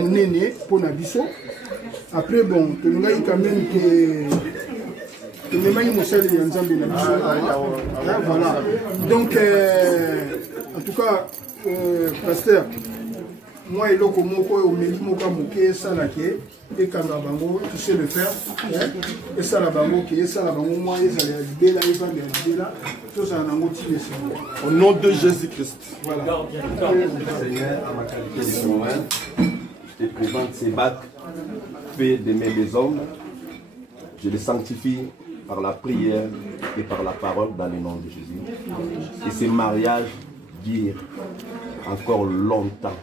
Néné pour Nabiso. Après, bon, tu nous as dit quand même que le même Moussel et Nzambe Nabiso. Voilà. Donc, en tout cas, pasteur, moi et l'autre moko au Mélimoka Mouké, Salake, et Kanabango, tu sais le faire. Et Salabango, qui est Salabango, moi, ils allaient à Bela, ils allaient à Bela, tout ça en a motivé. Au nom de Jésus-Christ. Voilà. Seigneur, à ma qualité de souverain, je te présente ces bacs faits des mains des hommes. Je les sanctifie par la prière et par la parole dans le nom de Jésus. Et ces mariages durent encore longtemps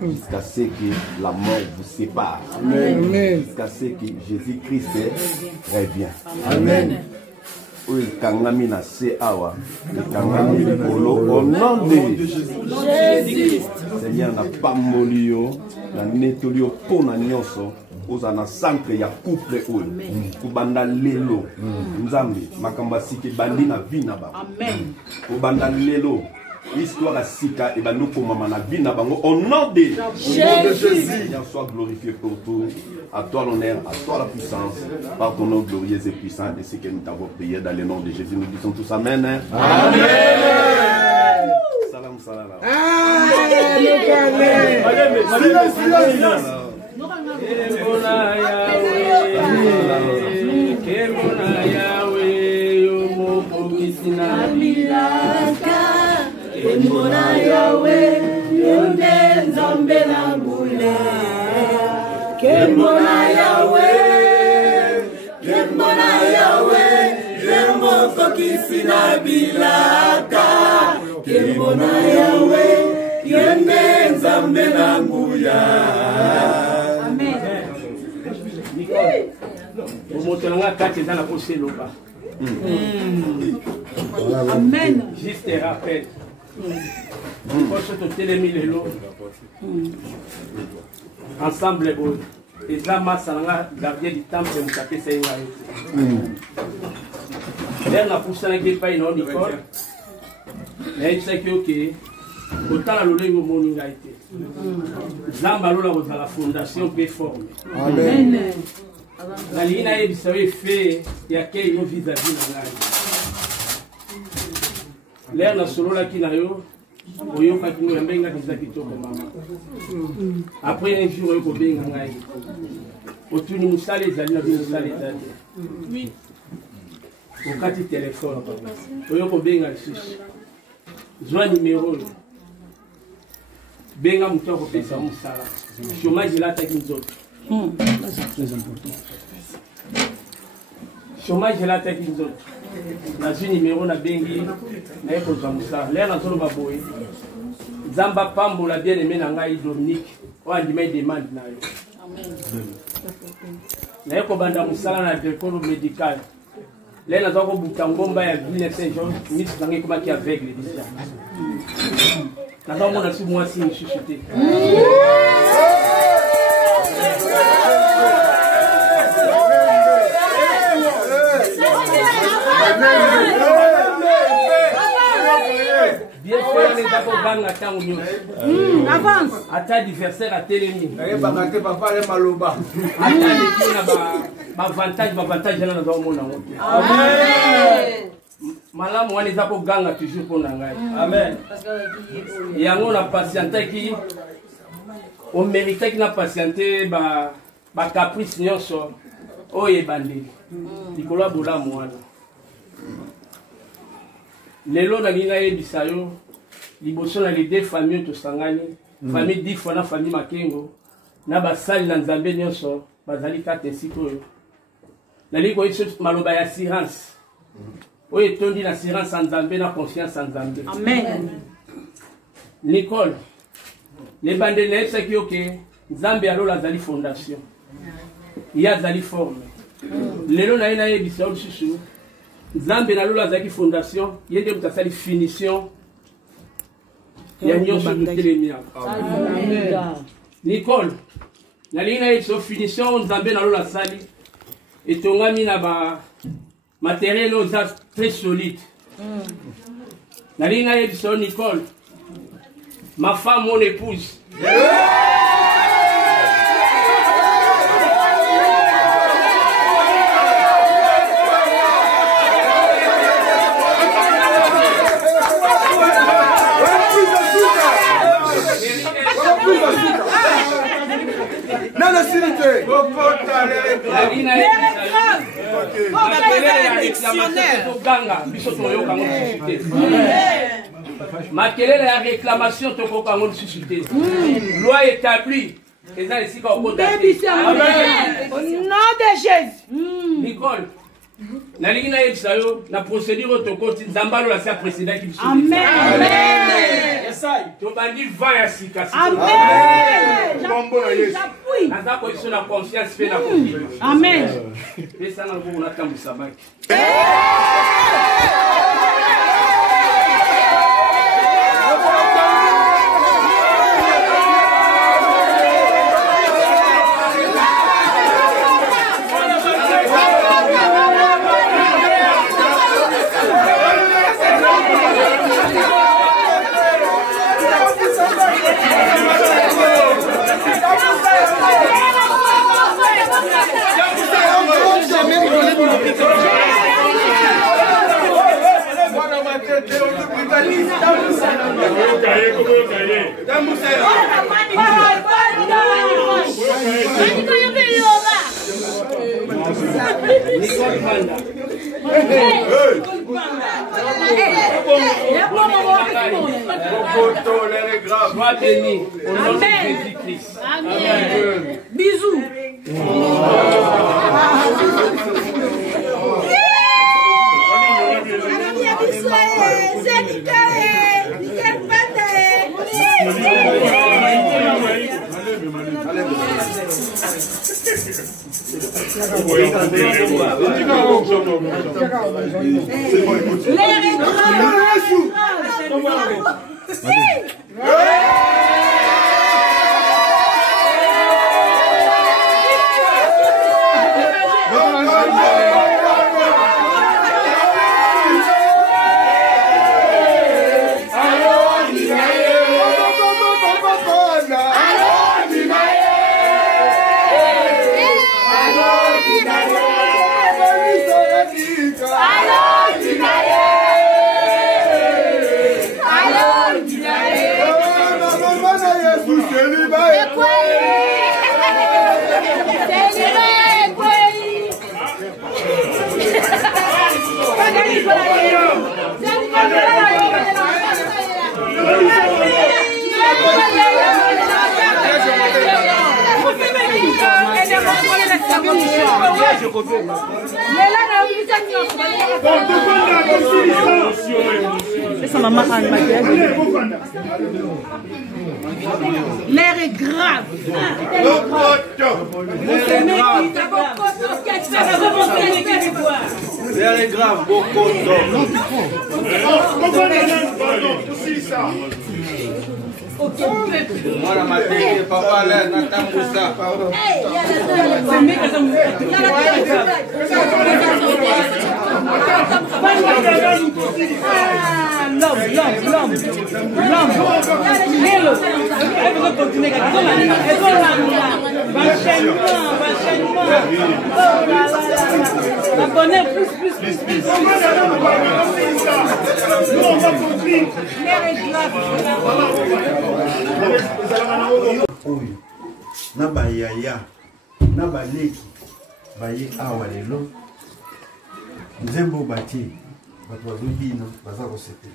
jusqu'à ce que la mort vous sépare. Amen. Jusqu'à ce que Jésus-Christ revient. Amen. Au nom de Jésus. Seigneur n'a pas molio, la netolio pona nyonso, ozana centre ya couple oyo. Kubanda lelo, nzambe makamba sike bandi na vina ba. Amen. Kubanda lelo. Histoire à Sika et Banoko Mamana Vina Bango au nom de Jésus. Seigneur, sois glorifié pour tout. À toi l'honneur, à toi la puissance, par ton nom glorieux et puissant. Et c'est que nous t'avons prié dans le nom de Jésus. Nous disons tous Amen. Amen. Salam, salam. Kemona Yahweh, yonde nzambe na ngula. Kemona Yahweh, yemoko kisina bilaka. Kemona Yahweh, yonde nzambe na ngula. Amen. Nicole, vous montez la carte dans la poche loba. Amen. Juste rappel. Ensemble, les amas sont gardien du temple de Moussapé Seigneur. Là, on a poussé un guépard et non Nicole. Là, il sait que autant la loi au monde a été. Zambalo dans la fondation qui est formée. Amen. La ligne a été fait, il y a quelqu'un vis-à-vis de la l'air na solo la kinayo oyo ka kinu yambenga kizaki toko mama après un jour ko benga ngai otuni musale zali na musale zali oui okati téléphone oyo ko benga shishi zwa numéro benga mutoko pesa musala chômage la taki nzoto très important chômage la taki nzoto na zwi numéro na bengi na eko zamusa l'air na zolo baboye zamba pambola bien aimé na ngai Dominique o andima demande na yo amen na eko banda musala na directeur médical l'air na zoko buka ngomba ya ville Saint-Jean miss nangi kuma ki aveugle déjà na zoko mona si moi si chuchoter Avance. Ata adversaire à Télémi. Avantage là dans mon nom. Amen. Malamu wani zako ganga toujours pour nangai. Amen. Yango na patiente qui on mérite qui na patiente ba caprice nyonso oye bandi. Dikola bola mwana. Lelo na linga yebisa yo liboso na les deux familles to sangani famille difo na famille makengo na basali na nzambe nyonso bazali kate siko na liko iso maloba ya assurance oye tondi na assurance en nzambe na confiance en nzambe amen. Nicole les bande na esa kioke nzambe alola azali fondation ya azali forme lelo na ina yebisa yo susu nzambe na lola azali fondation yende mutasali finition ya nyonso tutelemia. Nicole na lina yeso finition nzambe na lola sali etongami na ba matériel très solide na lina yeso Nicole ma femme, mon épouse. Makelele ya réclamation tokoka ngo suscité. Loi établie. Au nom de Jésus. Nicole. Na lingi na yebisa yo na procédure tokoti nzambalo la sa précédent qui Amen. To bandi va ya sika sika. Amen. J'appuie. Naza ko iso na confiance pe na confiance. Amen. Pesa na ko na tambu sabaki. Sois béni au nom de Jésus-Christ. Amen. Bisous. L'air est grave. L'air est grave, beaucoup Mwana mateke papa la natambusa. L'homme. Elle veut continuer. La bonheur plus. Na bayaya na baleki baye awa lelo nzembo bati bato bazobina baza kosepela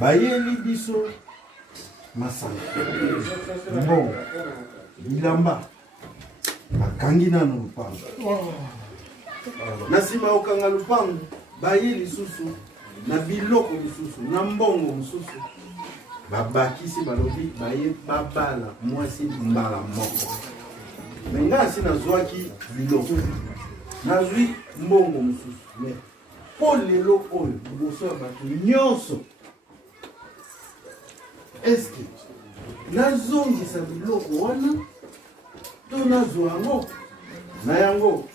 bayeli biso masanga mbongo bilamba bakangi nano lupango na nsima ya kokanga lupango baye lisusu na biloko lisusu na mbongo mosusu babakisi balobi baye babala mwasi mbala moko me nga asi nazwaki biloko nazwi mbongo mosusu me mpo lelo oyo liboso ya bato nyonso eske nazongisa biloko wana to nazwa yango na yango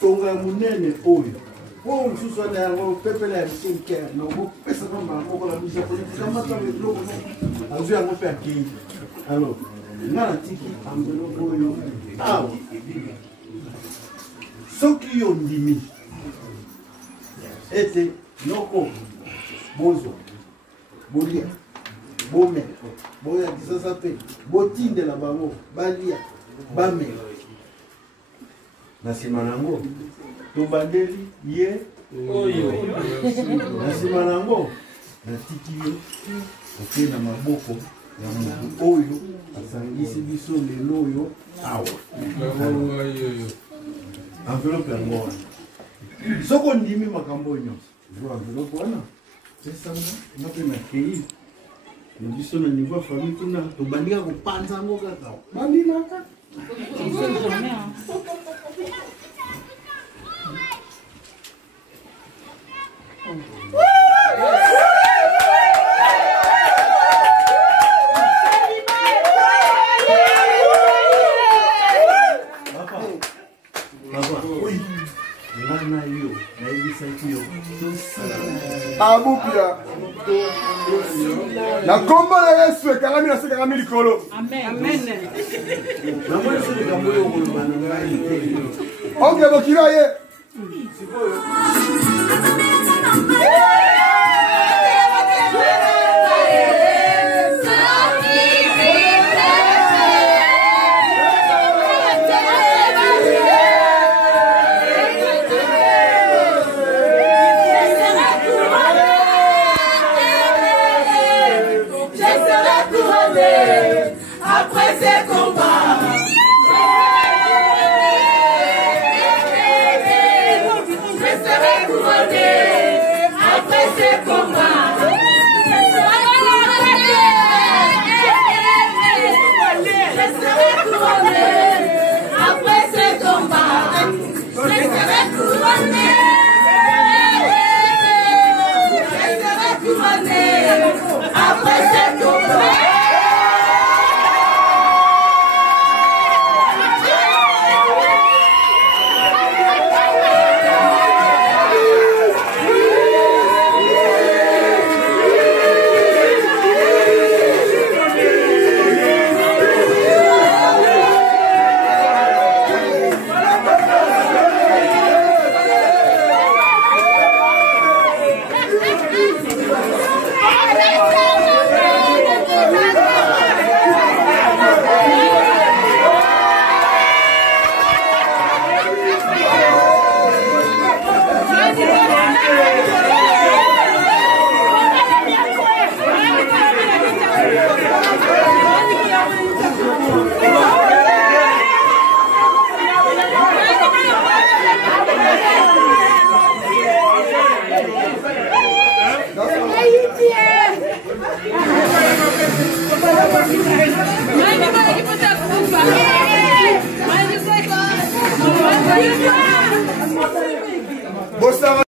tonga ya monene oyo po mosusu wana yango pepele ya bisenker na obopesa kama maboko na biso politika eloko azwi yango mpe akei alors nga natiki envelope oyo awa soki yo ndimi ete noko bozwa bolia bomela boyakisasa mpe botindela bango balia bamela na nsima nango tobandeli ye oyo na nsima nango natiki yo oke na maboko ya motu oyo asangisi biso lelo oyo awa envelope yango wana soko ndimi makambo oyo nyonso zo envelope wana esanga nga mpe nakei na biso na niveau ya famille kuna tobandika kopanza yango kaka babimaka abupia na kombo na Yesu ekalami na sekangami likolo oke bokila ye